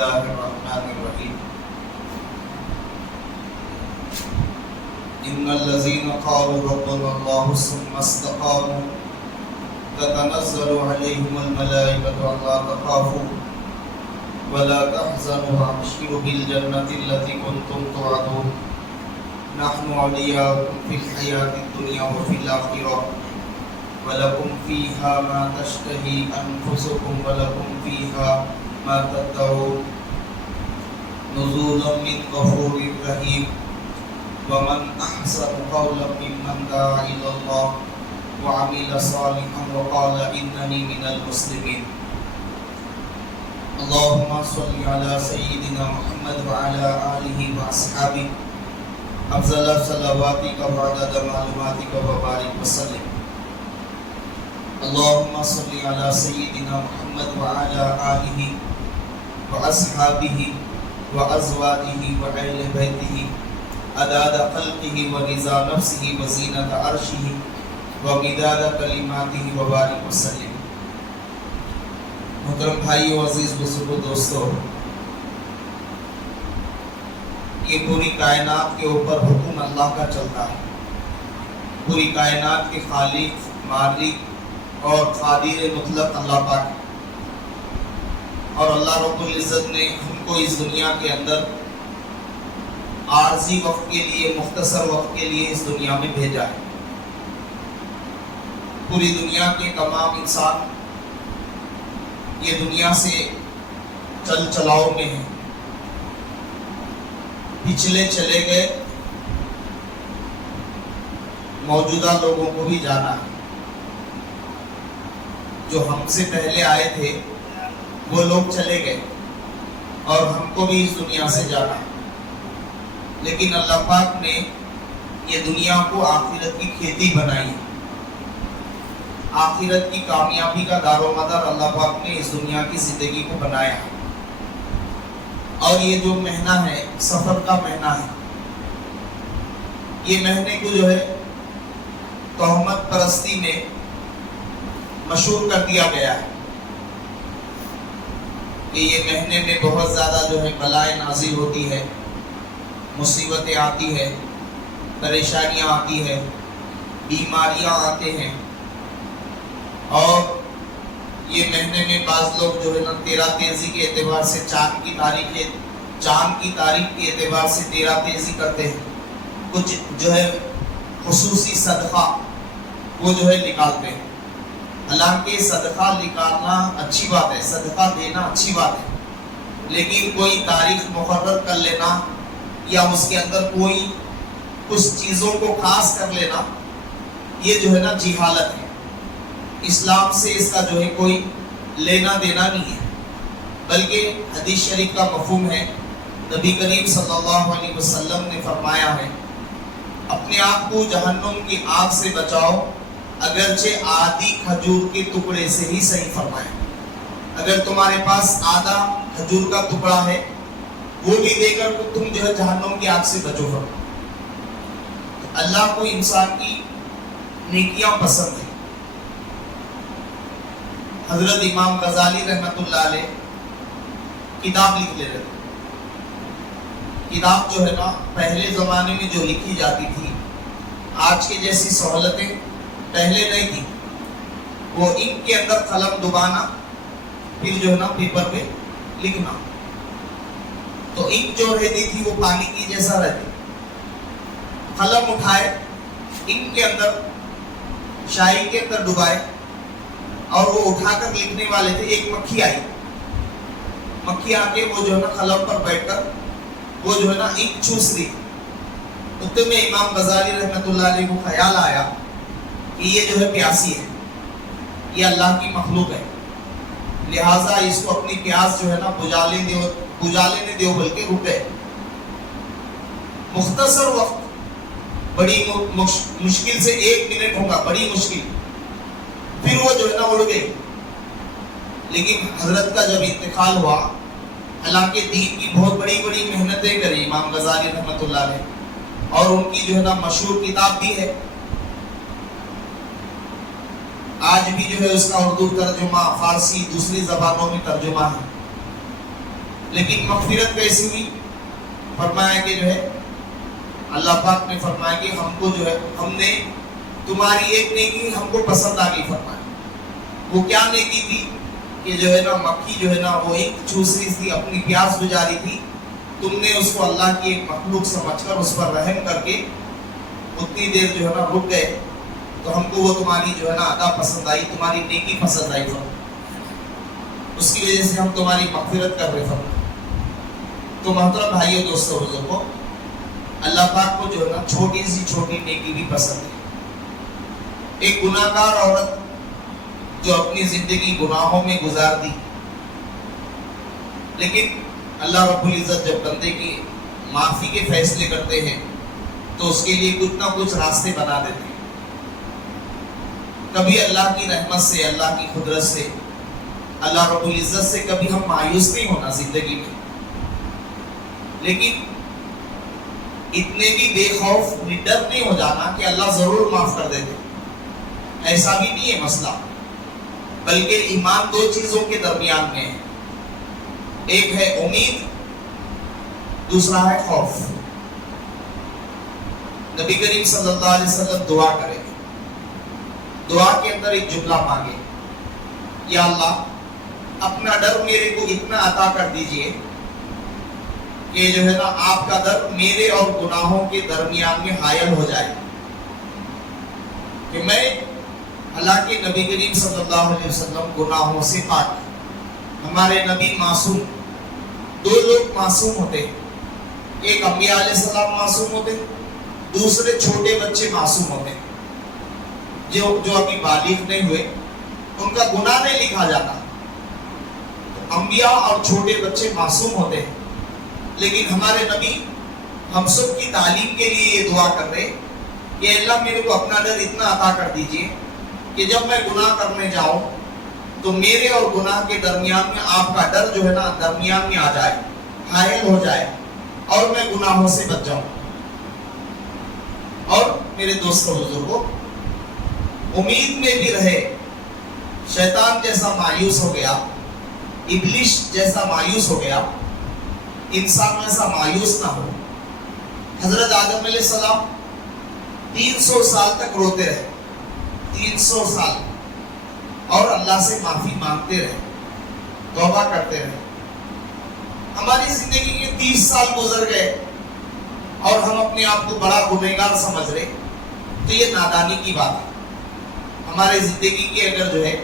الله الرحمن الرحيم إن الذين قالوا ربنا الله ثم استقاموا تتنزل عليهم الملائكة ألا تخافوا ولا تحزنوا وأبشروا بالجنة التي كنتم توعدون نحن أولياؤكم في الحياة الدنيا وفي الآخرة ولكم فيها ما تشتهي أنفسكم ولكم فيها ما تدعون نزولا من غفور رحيم ومن أحسن قولا ممن دعا إلى الله وعمل صالحا وقال إنني من المسلمين اللهم صل على سيدنا محمد وعلى آله وأصحابه أفضل صلواتك وعدد معلوماتك وبارك وسلم اللهم صل على سيدنا محمد وعلى آله وأصحابه وأزواجه وأهل بيته عدد خلقه ورضا نفسه وزينة عرشه ومداد کلماته وبارک وسلم۔ محترم بھائیو، عزیز بزرگوں، دوستو، یہ پوری کائنات کے اوپر حکم اللہ کا چلتا ہے۔ پوری کائنات کے خالق، مالک اور قادر مطلق اللہ پاک ہے، اور اللہ رب العزت نے ہم کو اس دنیا کے اندر عارضی وقت کے لیے، مختصر وقت کے لیے اس دنیا میں بھیجا ہے۔ پوری دنیا کے تمام انسان یہ دنیا سے چل چلاؤ میں ہیں، پچھلے چلے گئے، موجودہ لوگوں کو بھی جانا ہے۔ جو ہم سے پہلے آئے تھے وہ لوگ چلے گئے اور ہم کو بھی اس دنیا سے جانا ہے، لیکن اللہ پاک نے یہ دنیا کو آخرت کی کھیتی بنائی ہے۔ آخرت کی کامیابی کا دار و مدار اللہ پاک نے اس دنیا کی زندگی کو بنایا ہے، اور یہ جو مہینہ ہے سفر کا مہینہ ہے، یہ مہینے کو جو ہے تہمت پرستی میں مشہور کر دیا گیا ہے کہ یہ مہینے میں بہت زیادہ جو ہے بلائیں نازل ہوتی ہے، مصیبتیں آتی ہے، پریشانیاں آتی ہے، بیماریاں آتے ہیں، اور یہ مہینے میں بعض لوگ جو ہے نا 13 تیزی کے اعتبار سے چاند کی تاریخ کے اعتبار سے 13 تیزی کرتے ہیں، کچھ جو ہے خصوصی صدقہ وہ جو ہے نکالتے ہیں۔ حالانکہ صدقہ نکالنا اچھی بات ہے، صدقہ دینا اچھی بات ہے، لیکن کوئی تاریخ مقرر کر لینا یا اس کے اندر کوئی کچھ چیزوں کو خاص کر لینا، یہ جو ہے نا جہالت ہے۔ اسلام سے اس کا جو ہے کوئی لینا دینا نہیں ہے، بلکہ حدیث شریف کا مفہوم ہے۔ نبی کریم صلی اللہ علیہ وسلم نے فرمایا ہے، اپنے آپ کو جہنم کی آگ سے بچاؤ اگرچہ آدھی کھجور کے ٹکڑے سے ہی، صحیح فرمایا۔ اگر تمہارے پاس آدھا کھجور کا ٹکڑا ہے وہ بھی دے کر تم جو ہے جہنم کی آگ سے بچو۔ اللہ کو انسان کی نیکیاں پسند ہے۔ حضرت امام غزالی رحمۃ اللہ علیہ کتاب لکھ لے رہے تھے۔ کتاب جو ہے نا پہلے زمانے میں جو لکھی جاتی تھی، آج کے جیسی سہولتیں پہلے نہیں تھی۔ وہ انک کے اندر قلم دبانا، پھر جو ہے نا پیپر پہ لکھنا، تو انک جو رہتی تھی وہ پانی کی جیسا رہتی۔ قلم اٹھائے، انک کے اندر شاہی کے اندر ڈبائے، اور وہ اٹھا کر لکھنے والے تھے۔ ایک مکھی آئی، مکھی آ کے وہ جو ہے نا قلم پر بیٹھ کر وہ جو ہے نا انک چوس لی۔ اتنے میں امام غزالی رحمۃ اللہ علیہ کو خیال آیا کہ یہ جو ہے پیاسی ہے، یہ اللہ کی مخلوق ہے، لہٰذا اس کو اپنی پیاس جو ہے نا بجھا لینے دیو، بلکہ رک گئے۔ مختصر وقت، بڑی مشکل سے 1 منٹ ہوگا، بڑی مشکل، پھر وہ جو ہے نا اڑ گئی۔ لیکن حضرت کا جب انتقال ہوا، حالانکہ دین کی بہت بڑی بڑی محنتیں کری امام غزالی رحمۃ اللہ علیہ، اور ان کی جو ہے نا مشہور کتاب بھی ہے، آج بھی جو ہے اس کا اردو ترجمہ، فارسی، دوسری زبانوں میں ترجمہ ہے۔ لیکن مغفرت کیسی ہوئی؟ فرمایا کہ جو ہے اللہ پاک نے فرمایا کہ ہم کو جو ہے ہم نے تمہاری ایک نیکی ہم کو پسند آ گئی. فرمایا وہ کیا نیکی تھی کہ جو ہے نا مکھی جو ہے نا وہ ایک چوس رہی تھی، اپنی پیاس بجھا رہی تھی، تم نے اس کو اللہ کی ایک مخلوق سمجھ کر اس پر رحم کر کے اتنی دیر جو ہے نا رک گئے، تو ہم کو وہ تمہاری جو ہے نا ادا پسند آئی، تمہاری نیکی پسند آئی. اس کی وجہ سے ہم تمہاری مغفرت کر رہے. تو محترم بھائیو دوستو بزرگو، اللہ پاک کو جو ہے نا چھوٹی سی چھوٹی نیکی بھی پسند ہے. ایک گناہ گار عورت جو اپنی زندگی گناہوں میں گزار دی، لیکن اللہ رب العزت جب بندے کی معافی کے فیصلے کرتے ہیں تو اس کے لیے کچھ نہ کچھ راستے بنا دیتے ہیں. کبھی اللہ کی رحمت سے، اللہ کی قدرت سے، اللہ رب العزت سے کبھی ہم مایوس نہیں ہونا زندگی میں، لیکن اتنے بھی بے خوف نڈر نہیں ہو جانا کہ اللہ ضرور معاف کر دیتے. ایسا بھی نہیں ہے مسئلہ، بلکہ ایمان دو چیزوں کے درمیان میں ہے. ایک ہے امید، دوسرا ہے خوف. نبی کریم صلی اللہ علیہ وسلم دعا کریں گے، دعا کے اندر ایک جملہ مانگے، یا اللہ اپنا ڈر میرے کو اتنا عطا کر دیجئے کہ جو ہے نا آپ کا ڈر میرے اور گناہوں کے درمیان میں حائل ہو جائے، کہ میں اللہ کے نبی کریم صلی اللہ علیہ وسلم گناہوں سے پاک. ہمارے نبی معصوم، دو لوگ معصوم ہوتے ہیں، ایک انبیاء علیہ السلام معصوم ہوتے، دوسرے چھوٹے بچے معصوم ہوتے ہیں جو ابھی بالغ نہیں ہوئے، ان کا گناہ نہیں لکھا جاتا. تو انبیاء اور چھوٹے بچے معصوم ہوتے ہیں، لیکن ہمارے نبی ہم سب کی تعلیم کے لیے یہ دعا کر رہے کہ اللہ میرے کو اپنا ڈر اتنا عطا کر دیجئے کہ جب میں گناہ کرنے جاؤں تو میرے اور گناہ کے درمیان میں آپ کا ڈر جو ہے نا درمیان میں آ جائے، حائل ہو جائے، اور میں گناہوں سے بچ جاؤں. اور میرے دوستوں بزرگوں، امید میں بھی رہے. شیطان جیسا مایوس ہو گیا، ابلیس جیسا مایوس ہو گیا، انسان ایسا مایوس نہ ہو. حضرت آدم علیہ السلام 300 سال تک روتے رہے، 300 سال، اور اللہ سے معافی مانگتے رہے، توبہ کرتے رہے. ہماری زندگی کے 30 سال گزر گئے اور ہم اپنے آپ کو بڑا گنہگار سمجھ رہے، تو یہ نادانی کی بات ہے. ہمارے زندگی کے اگر جو ہے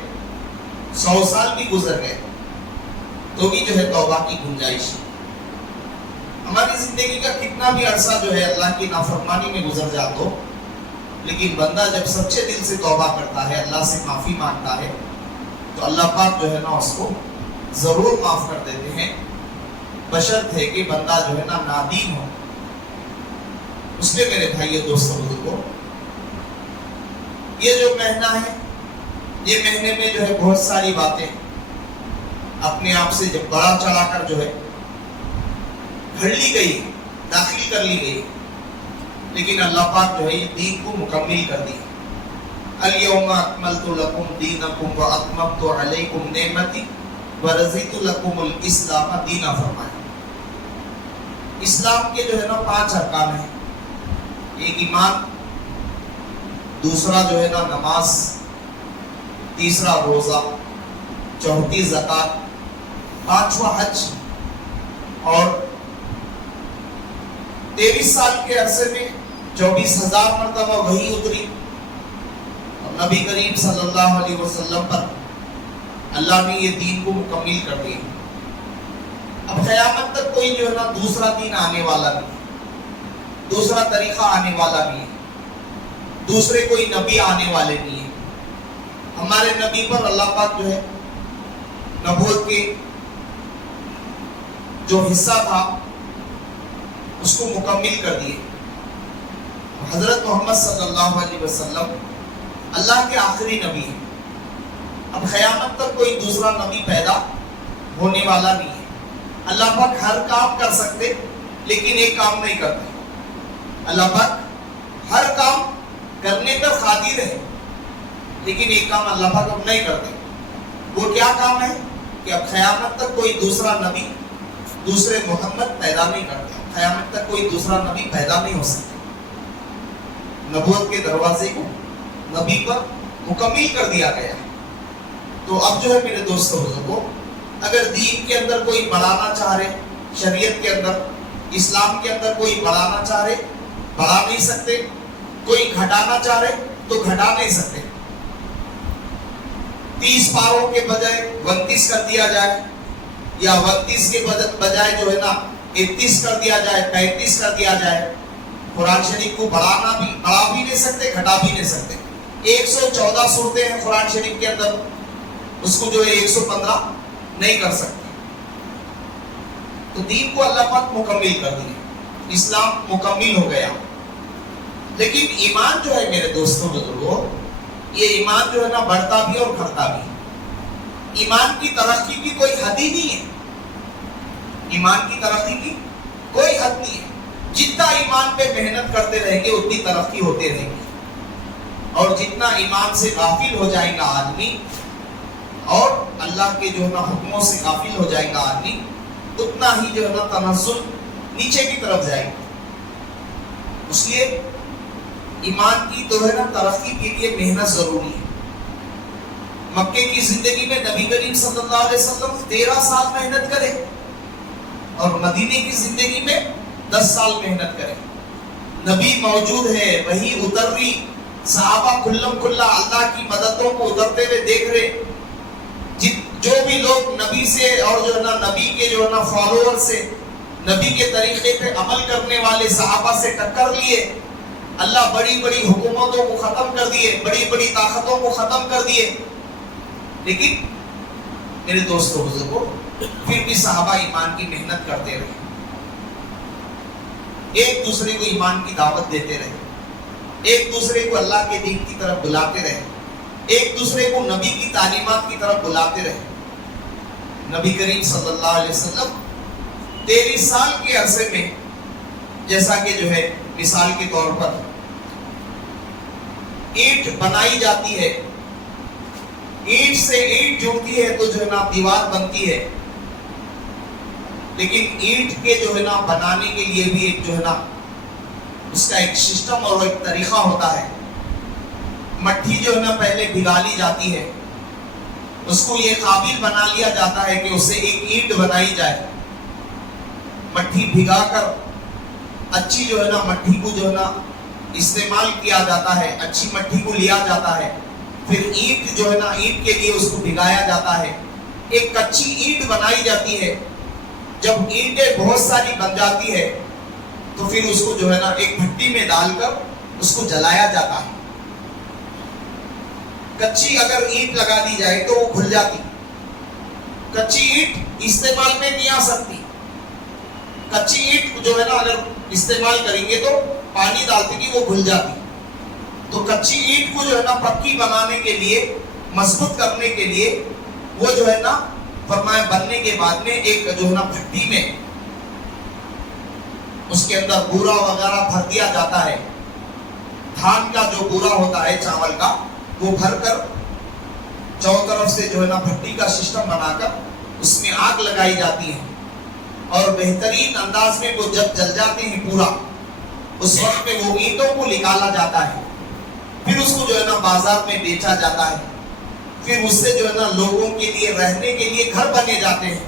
100 سال بھی گزر گئے تو بھی جو ہے توبہ کی گنجائش ہے. ہماری زندگی کا کتنا بھی عرصہ جو ہے اللہ کی نافرمانی میں گزر جاتا ہو، لیکن بندہ جب سچے دل سے توبہ کرتا ہے، اللہ سے معافی مانگتا ہے، تو اللہ پاک جو ہے نا اس کو ضرور معاف کر دیتے ہیں، بشرط ہے کہ بندہ جو ہے نا نادیم ہو. اس لیے میرے بھائیو دوستوں بزرگوں، یہ جو مہینہ ہے، یہ مہینے میں جو ہے بہت ساری باتیں اپنے آپ سے جب بڑا چڑھا کر جو ہے گھڑ لی گئی، داخل کر لی گئی، لیکن اللہ پاک جو ہے یہ دین کو مکمل کر دی. الیوم اکملت لکم دینکم واتممت علیکم نعمتی ورضیت لکم الاسلام دینا فرمایا. اسلام کے جو ہے نا 5 ارکان ہیں. ایک ایمان، دوسرا جو ہے نا نماز، تیسرا روزہ، چوتھی زکوٰۃ، 5واں حج. اور 23 سال کے عرصے میں 24,000 مرتبہ وحی اتری، اور نبی کریم صلی اللہ علیہ وسلم پر اللہ نے یہ دین کو مکمل کر دیا. اب قیامت تک کوئی جو ہے نا دوسرا دین آنے والا نہیں، دوسرا طریقہ آنے والا نہیں ہے، دوسرے کوئی نبی آنے والے نہیں ہے. ہمارے نبی پر اللہ پاک جو ہے نبوت کے جو حصہ تھا اس کو مکمل کر دیے. حضرت محمد صلی اللہ علیہ وسلم اللہ کے آخری نبی ہیں. اب قیامت تک کوئی دوسرا نبی پیدا ہونے والا نہیں ہے. اللہ پاک ہر کام کر سکتے لیکن ایک کام نہیں کرتے. اللہ پاک ہر کام کرنے پر قادر ہے لیکن ایک کام اللہ پاک اب نہیں کرتے. وہ کیا کام ہے کہ اب قیامت تک کوئی دوسرا نبی دوسرے محمد پیدا نہیں کرتے. قیامت تک کوئی دوسرا نبی پیدا نہیں ہو سکتا. نبوت کے دروازے کو نبی پر مکمل کر دیا گیا. تو اب جو ہے میرے دوستوں بزرگوں، اگر دین کے اندر کوئی بڑھانا چاہ رہے، شریعت کے اندر، اسلام کے اندر کوئی بڑھانا چاہ رہے، بڑھا نہیں سکتے. کوئی گھٹانا چاہ رہے تو گھٹا نہیں سکتے. 30 پاروں کے بجائے 29 کر دیا جائے، یا 29 کے بجائے جو ہے نا 31 کر دیا جائے، 35 کر دیا جائے. قرآن شریف کو بڑھا بھی نہیں سکتے، گھٹا بھی نہیں سکتے. 114 صورتیں ہیں قرآن شریف کے اندر، اس کو جو ہے 115 نہیں کر سکتے. تو دین کو اللہ پاک مکمل کر دیا، اسلام مکمل ہو گیا. لیکن ایمان جو ہے میرے دوستوں بزرگوں، یہ ایمان جو ہے نا بڑھتا بھی اور گھٹتا بھی. ایمان کی ترقی کی کوئی حد ہی نہیں ہے. ایمان کی ترقی کی کوئی حد نہیں ہے. جتنا ایمان پہ محنت کرتے رہیں گے اتنی ترقی ہوتے رہیں گی. اور جتنا ایمان سے غافل ہو جائے گا آدمی اور اللہ کے جو ہے نا حکموں سے غافل ہو جائے گا آدمی، اتنا ہی جو ہے نا تنزل نیچے کی طرف جائے گا. اس لیے ایمان کی جو ہے نا ترقی کے لیے محنت ضروری ہے. مکے کی زندگی میں نبی کریم صلی اللہ علیہ وسلم 13 سال محنت کرے اور مدینے کی زندگی میں 10 سال محنت کرے. نبی موجود ہے، وہی اتر رہی، صحابہ کھلم کھلا اللہ کی مددوں کو اترتے ہوئے دیکھ رہے. جو بھی لوگ نبی سے اور جو ہے نا نبی کے جو ہے نا فالوور سے، نبی کے طریقے پہ عمل کرنے والے صحابہ سے ٹکر لیے، اللہ بڑی بڑی حکومتوں کو ختم کر دیے، بڑی بڑی طاقتوں کو ختم کر دیے. لیکن میرے دوستوں بزرگوں، پھر بھی صحابہ ایمان کی محنت کرتے رہے، ایک دوسرے کو ایمان کی دعوت دیتے رہے، ایک دوسرے کو اللہ کے دین کی طرف بلاتے رہے، ایک دوسرے کو نبی کی تعلیمات کی طرف بلاتے رہے. نبی کریم صلی اللہ علیہ وسلم 23 سال کے عرصے میں، جیسا کہ جو ہے مثال کے طور پر اینٹ بنائی جاتی ہے، اینٹ سے اینٹ جڑتی ہے تو جو ہے نا دیوار بنتی ہے. لیکن اینٹ کے جو ہے نا بنانے کے لیے بھی ایک جو ہے نا اس کا ایک سسٹم اور ایک طریقہ ہوتا ہے. مٹی جو ہے نا پہلے بھگا لی جاتی ہے، اس کو یہ قابل بنا لیا جاتا ہے کہ اسے ایک اینٹ بنائی جائے. مٹی بھگا کر اچھی جو ہے نا مٹی کو جو ہے نا استعمال کیا جاتا ہے، اچھی مٹی کو لیا جاتا ہے. پھر اینٹ جو ہے نا اینٹ کے لیے اس کو بھگایا جاتا ہے، ایک کچی اینٹ بنائی جاتی ہے. جب اینٹیں بہت ساری بن جاتی ہے تو پھر اس کو جو ہے نا ایک بھٹی میں ڈال کر اس کو جلایا جاتا ہے. کچی اگر اینٹ لگا دی جائے تو وہ کھل جاتی. کچی اینٹ استعمال میں نہیں آ سکتی. کچی اینٹ جو ہے نا اگر استعمال کریں گے تو پانی ڈالتے کہ وہ گھل جاتی. تو کچی اینٹ کو جو ہے نا پکی بنانے کے لیے، مضبوط کرنے کے لیے، وہ جو ہے نا فرمایا بننے کے بعد میں ایک جو ہے نا بھٹی میں اس کے اندر بورا وغیرہ بھر دیا جاتا ہے. دھان کا جو بورا ہوتا ہے چاول کا، وہ بھر کر چاروں طرف سے جو ہے نا بھٹی کا سسٹم بنا کر اس میں آگ لگائی جاتی ہے. اور بہترین انداز میں وہ جب جل جاتے ہیں پورا، اس وقت میں وہ اینٹوں کو نکالا جاتا ہے. پھر اس کو جو ہے نا بازار میں بیچا جاتا ہے. پھر اس سے جو ہے نا لوگوں کے لیے رہنے کے لیے گھر بنے جاتے ہیں.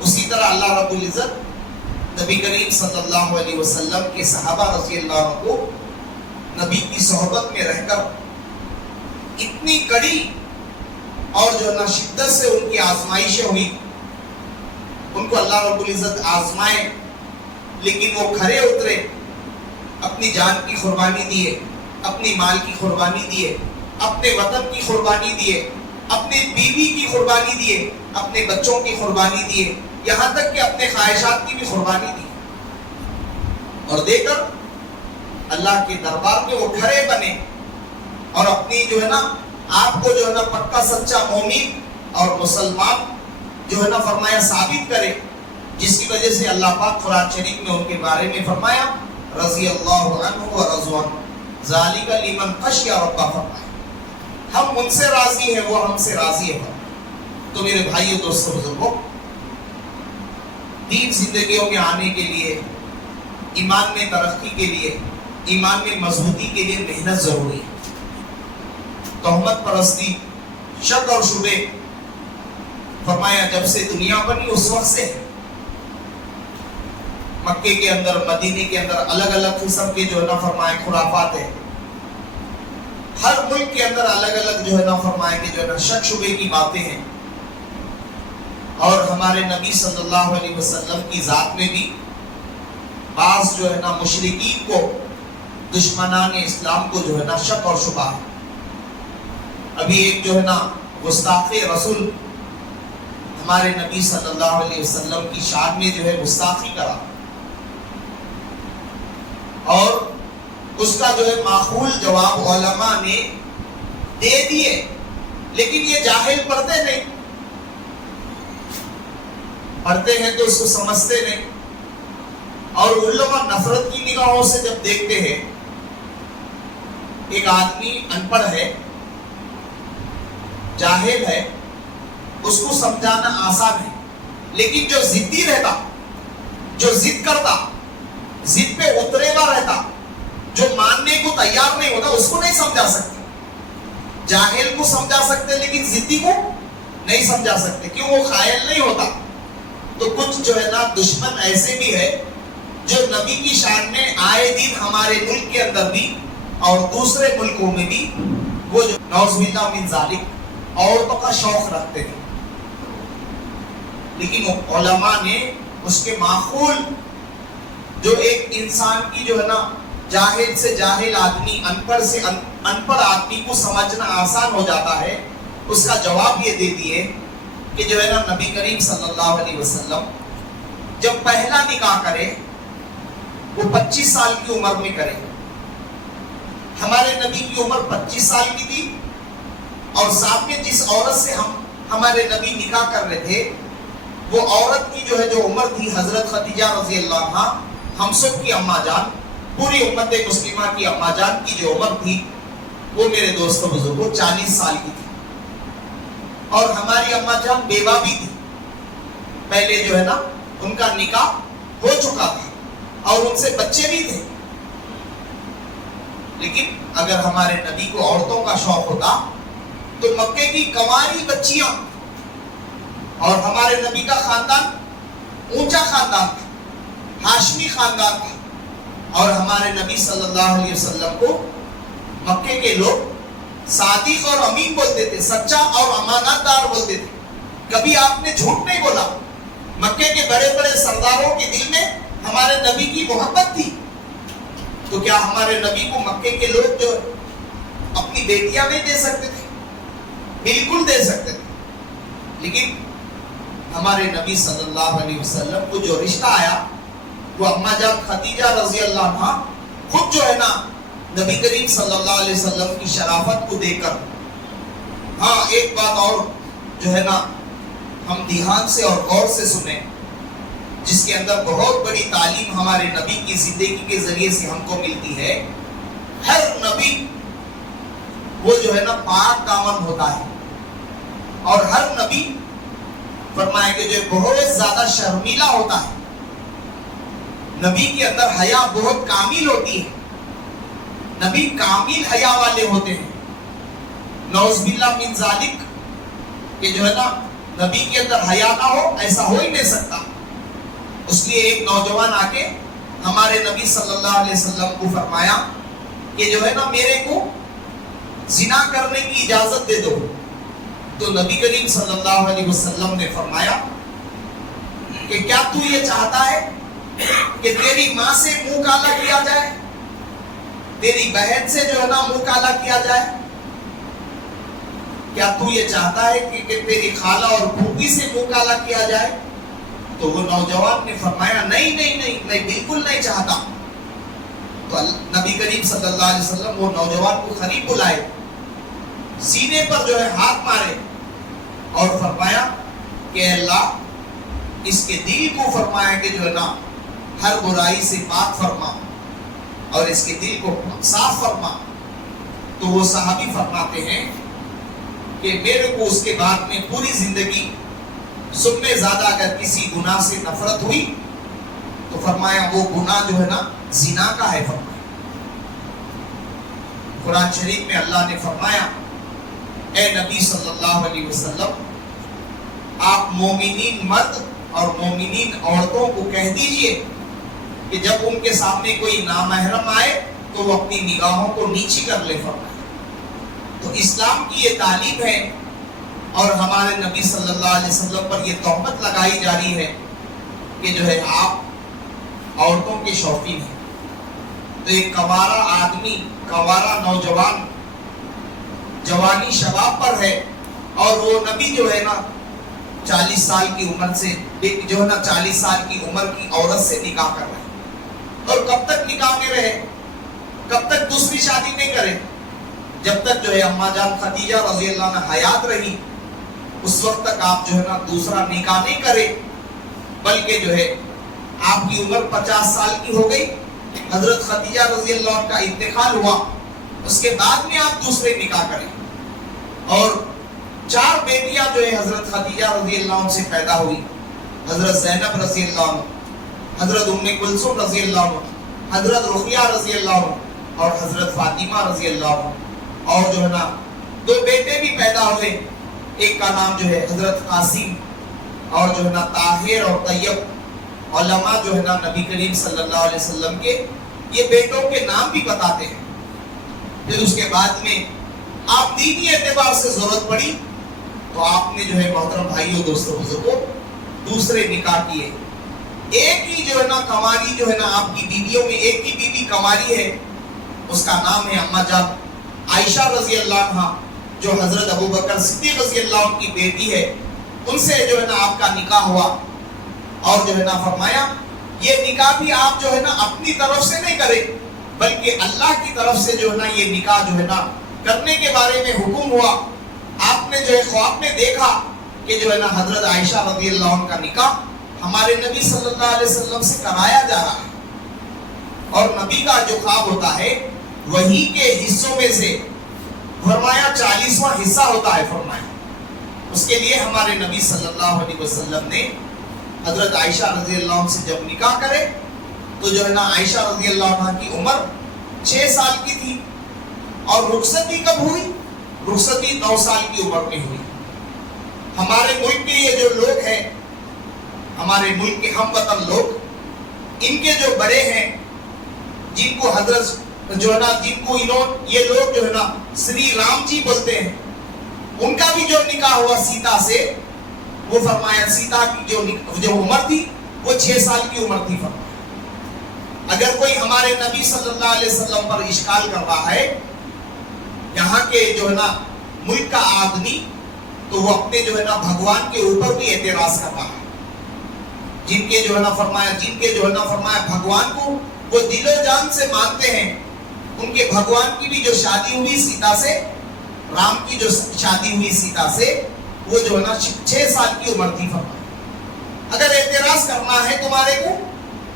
اسی طرح اللہ رب العزت نبی کریم صلی اللہ علیہ وسلم کے صحابہ رضی اللہ عنہ کو نبی کی صحبت میں رہ کر اتنی کڑی اور جو ہے نا شدت سے ان کی آزمائشیں ہوئی. ان کو اللہ رب العزت آزمائے، لیکن وہ کھرے اترے، اپنی جان کی قربانی دیے، اپنی مال کی قربانی دیے، اپنے وطن کی قربانی دیے، اپنے بیوی کی قربانی دیے، اپنے بچوں کی قربانی دیے، یہاں تک کہ اپنے خواہشات کی بھی قربانی دی. اور دے کر اللہ کے دربار میں وہ کھڑے بنے اور اپنی جو ہے نا آپ کو جو ہے نا پکا سچا مومن اور مسلمان جو ہے نا فرمایا ثابت کرے، جس کی وجہ سے اللہ پاک قرآن شریف میں ان کے بارے میں فرمایا رضی اللہ عنہ و رضوان ذالک لمن خشی ربہ. فرمایا ہم ان سے راضی ہیں، وہ ہم سے راضی ہے. تو میرے بھائیو دوستو بزرگوں، دین زندگیوں میں آنے کے لیے، ایمان میں ترقی کے لیے، ایمان میں مضبوطی کے لیے محنت ضروری ہے۔ تہمت پرستی، شک اور شبے، فرمایا جب سے دنیا بنی اس وقت سے مکے کے اندر، مدینے کے اندر الگ الگ قسم کے جو ہے نا فرمائے خرافات ہیں۔ ہر ملک کے اندر الگ الگ جو ہے نا فرمائے کہ جو ہے نا شک شبے کی باتیں ہیں، اور ہمارے نبی صلی اللہ علیہ وسلم کی ذات میں بھی بعض جو ہے نا مشرکین کو، دشمنان اسلام کو جو ہے نا شک اور شبہ ہے۔ ابھی ایک جو ہے نا گستاخ رسول ہمارے نبی صلی اللہ علیہ وسلم کی شان میں جو ہے گستاخی کرا، اور اس کا جو ہے معقول جواب علماء نے دے دیے، لیکن یہ جاہل پڑھتے نہیں، پڑھتے ہیں تو اس کو سمجھتے نہیں، اور علماء نفرت کی نگاہوں سے جب دیکھتے ہیں ایک آدمی ان پڑھ ہے، جاہل ہے، اس کو سمجھانا آسان ہے، لیکن جو ضدی رہتا، جو ضد کرتا، ضد پہ اترے گا رہتا، جو ماننے کو تیار نہیں ہوتا، اس کو نہیں سمجھا سکتے۔ جاہل کو سمجھا سکتے لیکن ضدی کو نہیں سمجھا سکتے، کیوں؟ وہ قائل نہیں ہوتا۔ تو کچھ جو ہے نا دشمن ایسے بھی ہے جو نبی کی شان میں آئے دن ہمارے ملک کے اندر بھی اور دوسرے ملکوں میں بھی وہ جو نعوذ باللہ من ذالک عورتوں کا شوق رکھتے ہیں، لیکن علماء نے اس کے معقول جو ایک انسان کی جو ہے نا جاہل سے جاہل آدمی، ان پڑھ سے ان پڑھ آدمی کو سمجھنا آسان ہو جاتا ہے، اس کا جواب یہ دے دیے کہ جو ہے نا نبی کریم صلی اللہ علیہ وسلم جب پہلا نکاح کرے وہ 25 سال کی عمر میں کرے۔ ہمارے نبی کی عمر 25 سال کی تھی، اور سامنے جس عورت سے ہمارے نبی نکاح کر رہے تھے وہ عورت کی جو ہے جو عمر تھی حضرت خدیجہ رضی اللہ عنہا، ہم سب کی اماں جان، پوری امت مسلمہ کی اماں جان کی جو عمر تھی وہ میرے دوستوں بزرگوں 40 سال کی تھی، اور ہماری اماں جان بیوہ بھی تھی، پہلے جو ہے نا ان کا نکاح ہو چکا تھا اور ان سے بچے بھی تھے، لیکن اگر ہمارے نبی کو عورتوں کا شوق ہوتا تو مکے کی کنواری بچیاں، اور ہمارے نبی کا خاندان اونچا خاندان تھا، ہاشمی خاندان تھا، اور ہمارے نبی صلی اللہ علیہ وسلم کو مکے کے لوگ صادق اور امین بولتے تھے، سچا اور امانت دار بولتے تھے، کبھی آپ نے جھوٹ نہیں بولا۔ مکے کے بڑے بڑے سرداروں کے دل میں ہمارے نبی کی محبت تھی، تو کیا ہمارے نبی کو مکے کے لوگ جو اپنی بیٹیاں نہیں دے سکتے تھے؟ بالکل دے سکتے تھے، لیکن ہمارے نبی صلی اللہ علیہ وسلم کو جو رشتہ آیا وہ اماں جان خدیجہ رضی اللہ عنہا خود جو ہے نا نبی کریم صلی اللہ علیہ وسلم کی شرافت کو دیکھ کر، ہاں ایک بات اور جو ہے نا ہم دھیان سے اور غور سے سنیں، جس کے اندر بہت بڑی تعلیم ہمارے نبی کی زندگی کے ذریعے سے ہم کو ملتی ہے۔ ہر نبی وہ جو ہے نا پاک دامن ہوتا ہے، اور ہر نبی فرمائے کہ جو بہت زیادہ شرمیلا ہوتا ہے، نبی کے اندر حیا بہت کامل ہوتی ہے، نبی کامل حیا والے ہوتے ہیں، نعوذ باللہ من ذالک کہ جو ہے نا نبی کے اندر حیا نہ ہو، ایسا ہو ہی نہیں سکتا۔ اس لیے ایک نوجوان آ کے ہمارے نبی صلی اللہ علیہ وسلم کو فرمایا کہ جو ہے نا میرے کو زنا کرنے کی اجازت دے دو، تو نبی کریم صلی اللہ علیہ وسلم نے فرمایا کہ کیا تو یہ چاہتا ہے کہ تیری ماں سے منہ کالا کیا جائے، تیری بہن سے جو ہے نا منہ کالا کیا جائے؟ کیا تو یہ چاہتا ہے کہ تیری خالہ اور پھوپھی سے منہ کالا کیا جائے؟ تو وہ نوجوان نے فرمایا نہیں نہیں نہیں، میں بالکل نہیں چاہتا۔ تو نبی کریم صلی اللہ علیہ وسلم وہ نوجوان کو قریب بلائے، سینے پر جو ہے ہاتھ مارے اور فرمایا کہ اللہ اس کے دل کو فرمایا کہ جو ہے نا ہر برائی سے پاک فرما، اور اس کے دل کو صاف فرما۔ تو وہ صحابی فرماتے ہیں کہ میرے کو اس کے بعد میں پوری زندگی سب میں زیادہ اگر کسی گناہ سے نفرت ہوئی تو فرمایا وہ گناہ جو ہے نا زنا کا ہے. فرمایا قرآن شریف میں اللہ نے فرمایا اے نبی صلی اللہ علیہ وسلم آپ مومنین مرد اور مومنین عورتوں کو کہہ دیجئے کہ جب ان کے سامنے کوئی نامحرم آئے تو وہ اپنی نگاہوں کو نیچی کر لے. فرمایا تو اسلام کی یہ تعلیم ہے اور ہمارے نبی صلی اللہ علیہ وسلم پر یہ تہمت لگائی جا رہی ہے کہ جو ہے آپ عورتوں کے شوقین ہیں. تو ایک کنوارا آدمی، کنوارا نوجوان جوانی شباب پر ہے اور وہ نبی جو ہے نا 40 سال کی عمر سے جو ہے نا 40 سال کی عمر کی عورت سے نکاح کر رہے ہیں. اور کب تک نکاح میں رہے؟ کب تک دوسری شادی نہیں کرے؟ جب تک جو ہے اماں جان خدیجہ رضی اللہ عنہ حیات رہی اس وقت تک آپ جو ہے نا دوسرا نکاح نہیں کرے، بلکہ جو ہے آپ کی عمر 50 سال کی ہو گئی، حضرت خدیجہ رضی اللہ عنہ کا انتقال ہوا، اس کے بعد میں آپ دوسرے نکاح کریں. اور 4 بیٹیاں جو ہے حضرت خدیجہ رضی اللہ عنہ سے پیدا ہوئی، حضرت زینب رضی اللہ عنہ، حضرت ام کلثوم رضی اللہ عنہ، حضرت رقیہ رضی اللہ عنہ اور حضرت فاطمہ رضی اللہ عنہ. اور جو ہے نا 2 بیٹے بھی پیدا ہوئے، ایک کا نام جو ہے حضرت قاسم اور جو ہے نا طاہر اور طیب. علماء جو ہے نا نبی کریم صلی اللہ علیہ وسلم کے یہ بیٹوں کے نام بھی بتاتے ہیں. پھر اس کے بعد میں آپ دینی اعتبار سے ضرورت پڑی تو آپ نے جو ہے محترم بھائیوں دوستوں بزرگوں دوسرے نکاح کیے. ایک ہی جو ہے نا کنواری جو ہے نا آپ کی بیویوں میں ایک ہی بیوی کنواری ہے، اس کا نام ہے اماں جان عائشہ رضی اللہ عنہ جو حضرت ابوبکر صدیق رضی اللہ عنہ کی بیٹی ہے. ان سے جو ہے نا آپ کا نکاح ہوا اور جو ہے نا فرمایا یہ نکاح بھی آپ جو ہے نا اپنی طرف سے نہیں کرے بلکہ اللہ کی طرف سے جو ہے نا یہ نکاح جو ہے نا کرنے کے بارے میں حکم ہوا. آپ نے جو ہے خواب میں دیکھا کہ جو ہے نا حضرت عائشہ رضی اللہ عنہ کا نکاح ہمارے نبی صلی اللہ علیہ وسلم سے کرایا جا رہا ہے. اور نبی کا جو خواب ہوتا ہے وہی کے حصوں میں سے فرمایا 40واں حصہ ہوتا ہے. فرمایا اس کے لیے ہمارے نبی صلی اللہ علیہ وسلم نے حضرت عائشہ رضی اللہ عنہ سے جب نکاح کرے تو جو ہے نا عائشہ رضی اللہ عنہ کی عمر 6 سال کی تھی اور رخصتی کب ہوئی؟ رخصتی 9 سال کی عمر میں ہوئی. ہمارے ملک کے یہ جو لوگ ہیں، ہمارے ملک کے ہم وطن لوگ، ان کے جو بڑے ہیں جن کو حضرت جو ہے نا جن کو یہ لوگ جو ہے نا سری رام جی بولتے ہیں، ان کا بھی جو نکاح ہوا سیتا سے، وہ فرمایا سیتا کی جو عمر تھی وہ 6 سال کی عمر تھی. فرمایا اگر کوئی ہمارے نبی صلی اللہ علیہ وسلم پر اشکال کر رہا ہے یہاں کے جو ہے نا ملک کا آدمی، تو وہ اپنے جو ہے نا بھگوان کے اوپر بھی اعتراض کر رہا ہے. جن کے جو ہے نا فرمایا بھگوان کو وہ دل و جان سے مانتے ہیں، ان کے بھگوان کی بھی جو شادی ہوئی سیتا سے، رام کی جو شادی ہوئی سیتا سے، وہ جو ہے نا 6 سال کی عمر تھی. فرمایا اگر اعتراض کرنا ہے تمہارے کو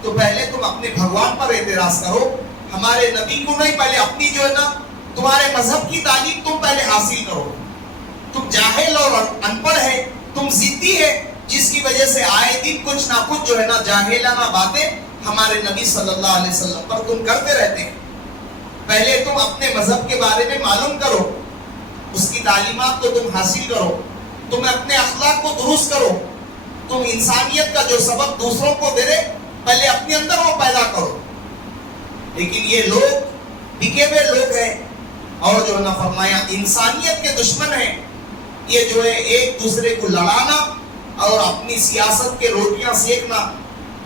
تو پہلے تم اپنے بھگوان پر اعتراض کرو، ہمارے نبی کو نہیں. پہلے اپنی جو ہے نا تمہارے مذہب کی تعلیم تم پہلے حاصل کرو. تم جاہل اور ان پڑھ ہے، تم ضدی ہے، جس کی وجہ سے آئے دن کچھ نہ کچھ جو ہے نا جاہلانہ باتیں ہمارے نبی صلی اللہ علیہ وسلم پر تم کرتے رہتے ہیں. پہلے تم اپنے مذہب کے بارے میں معلوم کرو، اس کی تعلیمات کو تم حاصل کرو، تم اپنے اخلاق کو درست کرو، تم انسانیت کا جو سبق دوسروں کو دے رہے پہلے اپنے اندر وہ پیدا کرو. لیکن یہ لوگ بکے ہوئے لوگ ہیں اور جو ہے نا فرمایا انسانیت کے دشمن ہیں. یہ جو ہے ایک دوسرے کو لڑانا اور اپنی سیاست کے روٹیاں سیکنا،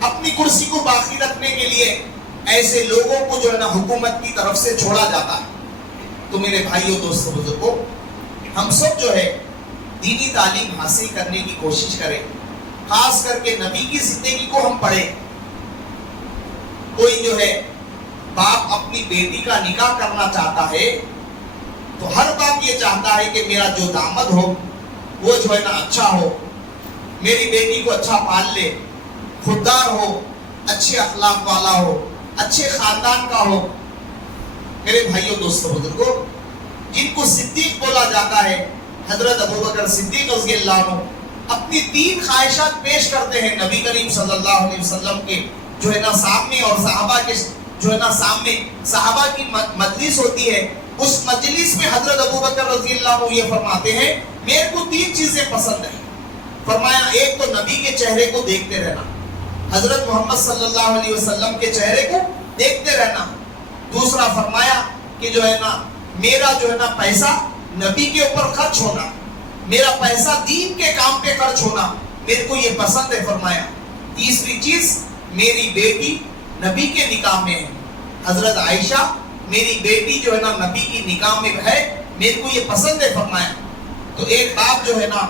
اپنی کرسی کو باقی رکھنے کے لیے ایسے لوگوں کو جو ہے نا حکومت کی طرف سے چھوڑا جاتا ہے. تو میرے بھائیوں دوستوں بزرگوں، ہم سب جو ہے دینی تعلیم حاصل کرنے کی کوشش کریں، خاص کر کے نبی کی زندگی کو ہم پڑھیں. کوئی جو ہے باپ اپنی بیٹی کا نکاح کرنا چاہتا ہے تو ہر باپ یہ چاہتا ہے کہ میرا جو داماد ہو وہ جو ہے نا اچھا ہو، میری بیٹی کو اچھا پال لے، خوددار ہو، اچھے اخلاق والا ہو، اچھے خاندان کا ہو. میرے بھائیوں دوستوں بزرگوں، جن کو صدیق بولا جاتا ہے، حضرت ابوبکر صدیق رضی اللہ عنہ اپنی 3 خواہشات پیش کرتے ہیں نبی کریم صلی اللہ علیہ وسلم کے جو ہے نا سامنے، اور صحابہ کے جو ہے نا سامنے صحابہ کی مجلس ہوتی ہے. اس مجلس میں حضرت ابوبکر رضی اللہ عنہ یہ فرماتے ہیں میرے کو 3 چیزیں پسند ہیں. فرمایا ایک تو نبی کے چہرے کو دیکھتے رہنا، حضرت محمد صلی اللہ علیہ وسلم کے چہرے کو دیکھتے رہنا. دوسرا فرمایا کہ جو ہے نا میرا جو ہے نا پیسہ نبی کے اوپر خرچ ہونا، میرا پیسہ دین کے کام پہ خرچ ہونا، میرے کو یہ پسند ہے. فرمایا تیسری چیز میری بیٹی نبی کے نکاح میں ہے، حضرت عائشہ میری بیٹی جو ہے نا نبی کی نکاح میں ہے، میرے کو یہ پسند ہے. فرمایا تو ایک باپ جو ہے نا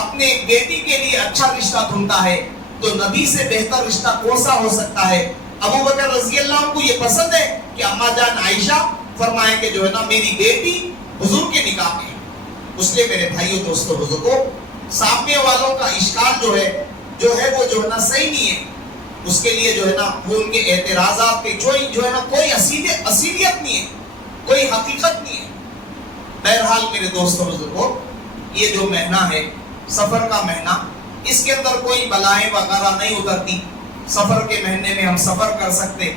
اپنے بیٹی کے لیے اچھا رشتہ ڈھونڈتا ہے تو نبی سے بہتر رشتہ کون سا ہو سکتا ہے. ابو بکر رضی اللہ عنہ کو یہ پسند ہے کہ اما جان عائشہ فرمائیں کہ جو ہے نا میری بیٹی حضور کے نکاح میں ہے. اس لیے میرے بھائیوں دوستوں بزرگوں، سامنے والوں کا اشکال جو ہے وہ جو ہے نا صحیح نہیں ہے. اس کے لیے جو ہے نا وہ ان کے اعتراضات پہ جو ہے نا کوئی اصیلیت نہیں ہے، کوئی حقیقت نہیں ہے. بہرحال میرے دوستوں بزرگوں، یہ جو مہینہ ہے سفر کا مہینہ، اس کے اندر کوئی بلائیں وغیرہ نہیں اترتی. سفر کے مہینے میں ہم سفر کر سکتے،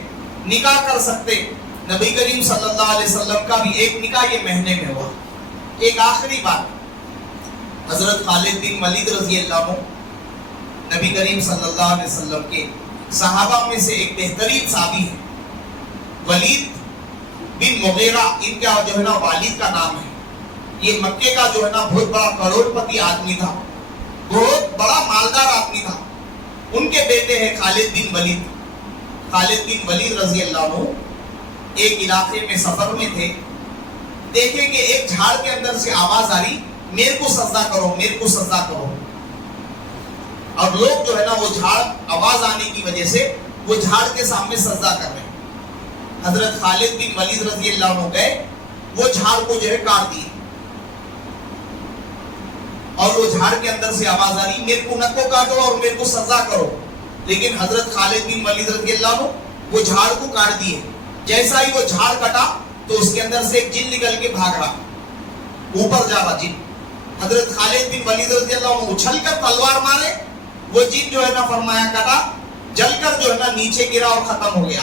نکاح کر سکتے. نبی کریم صلی اللہ علیہ وسلم کا بھی ایک نکاح یہ مہینے میں ہوا. ایک آخری بات، حضرت خالد بن ولید رضی اللہ عنہ نبی کریم صلی اللہ علیہ وسلم کے صحابہ میں سے ایک بہترین صحابی ہے. ولید بن مغیرہ ان کا جو ہے نا والد کا نام ہے. یہ مکے کا جو ہے نا بہت بڑا کروڑ پتی آدمی تھا، بہت بڑا مالدار آدمی تھا. ان کے بیٹے ہیں خالد بن ولید. خالد بن ولید رضی اللہ عنہ ایک علاقے میں سفر میں تھے. دیکھیں کہ ایک جھاڑ کے اندر سے آواز آ رہی میرے کو سجدہ کرو، میرے کو سجدہ کرو. اور لوگ جو ہے نا وہ جھاڑ آواز آنے کی وجہ سے وہ جھاڑ کے سامنے سجدہ کر رہے ہیں. حضرت خالد بن ولید رضی اللہ عنہ گئے، وہ جھاڑ کو جو ہے کاٹ دیے. اور وہ جھاڑ کے اندر سے آواز آ رہی میرے کو نک کو کاٹو اور میرے کو سجدہ کرو. لیکن حضرت خالد بن ولید رضی اللہ عنہ وہ جھاڑ کو کاٹ دیے. جیسا ہی وہ جھاڑ کٹا تو اس کے اندر سے ایک جن نکل کے بھاگ رہا، اوپر جا رہا جن. حضرت خالد بن ولید رضی اللہ عنہ اچھل کر تلوار مارے، وہ جن جو ہے نا فرمایا کٹا، جل کر جو ہے نا نیچے گرا اور ختم ہو گیا.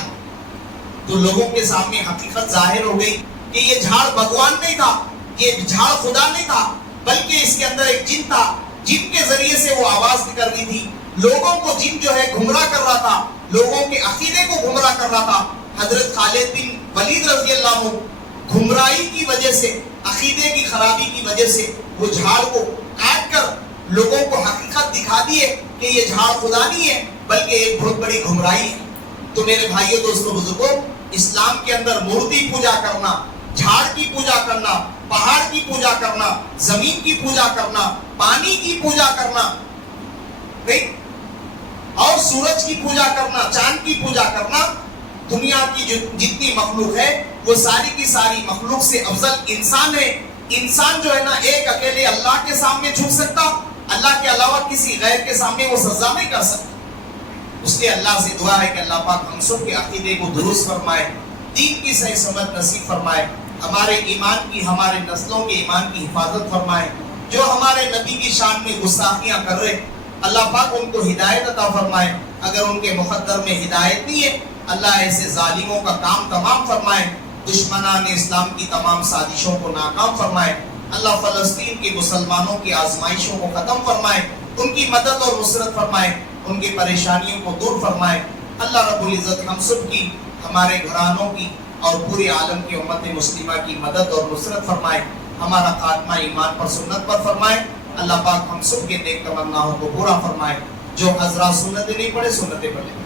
تو لوگوں کے سامنے حقیقت ظاہر ہو گئی کہ یہ جھاڑ بھگوان نہیں تھا، یہ جھاڑ خدا نہیں تھا، بلکہ اس کے اندر ایک جن تھا. جن کے ذریعے سے وہ آواز نکل رہی تھی. لوگوں کو جن جو ہے گمراہ کر رہا تھا، لوگوں کے عقیدے کو گمراہ کر رہا تھا. حضرت خالد بن ولید رضی اللہ عنہ گمراہی کی وجہ سے، عقیدے کی خرابی کی وجہ سے وہ جھاڑ کو کاٹ کر لوگوں کو حقیقت دکھا دیے کہ یہ جھاڑ خدا نہیں ہے بلکہ ایک بہت بڑی گمراہی ہے. تو میرے بھائیوں دوستوں بزرگوں، اسلام کے اندر مورتی پوجا کرنا، جھاڑ کی پوجا کرنا، پہاڑ کی پوجا کرنا، زمین کی پوجا کرنا، پانی کی پوجا کرنا نہیں، اور سورج کی پوجا کرنا، چاند کی پوجا کرنا، دنیا کی جتنی مخلوق ہے وہ ساری کی ساری مخلوق سے افضل انسان ہے. انسان جو ہے نا ایک اکیلے اللہ کے سامنے جھک سکتا، اللہ کے علاوہ کسی غیر کے سامنے وہ سجدہ نہیں کر سکتا. اس لیے اللہ سے دعا ہے کہ اللہ پاک ہم سب کے عقیدے کو درست فرمائے، دین کی صحیح سمجھ نصیب فرمائے، ہمارے ایمان کی، ہمارے نسلوں کے ایمان کی حفاظت فرمائے. جو ہمارے نبی کی شان میں گستاخیاں کر رہے اللہ پاک ان کو ہدایت عطا فرمائے. اگر ان کے مقدر میں ہدایت نہیں ہے اللہ ایسے ظالموں کا کام تمام فرمائے، دشمنان اسلام کی تمام سازشوں کو ناکام فرمائے. اللہ فلسطین کے مسلمانوں کی آزمائشوں کو ختم فرمائے، ان کی مدد اور نصرت فرمائے، ان کی پریشانیوں کو دور فرمائے. اللہ رب العزت ہم سب کی، ہمارے گھرانوں کی اور پورے عالم کی امت مسلمہ کی مدد اور نصرت فرمائے. ہمارا خاتمہ ایمان پر سنت پر فرمائے. اللہ پاک ہم سب کے نیک تمناؤں کو پورا فرمائے. جو حضرات سنتیں نہیں پڑھے سنتیں پڑھیں.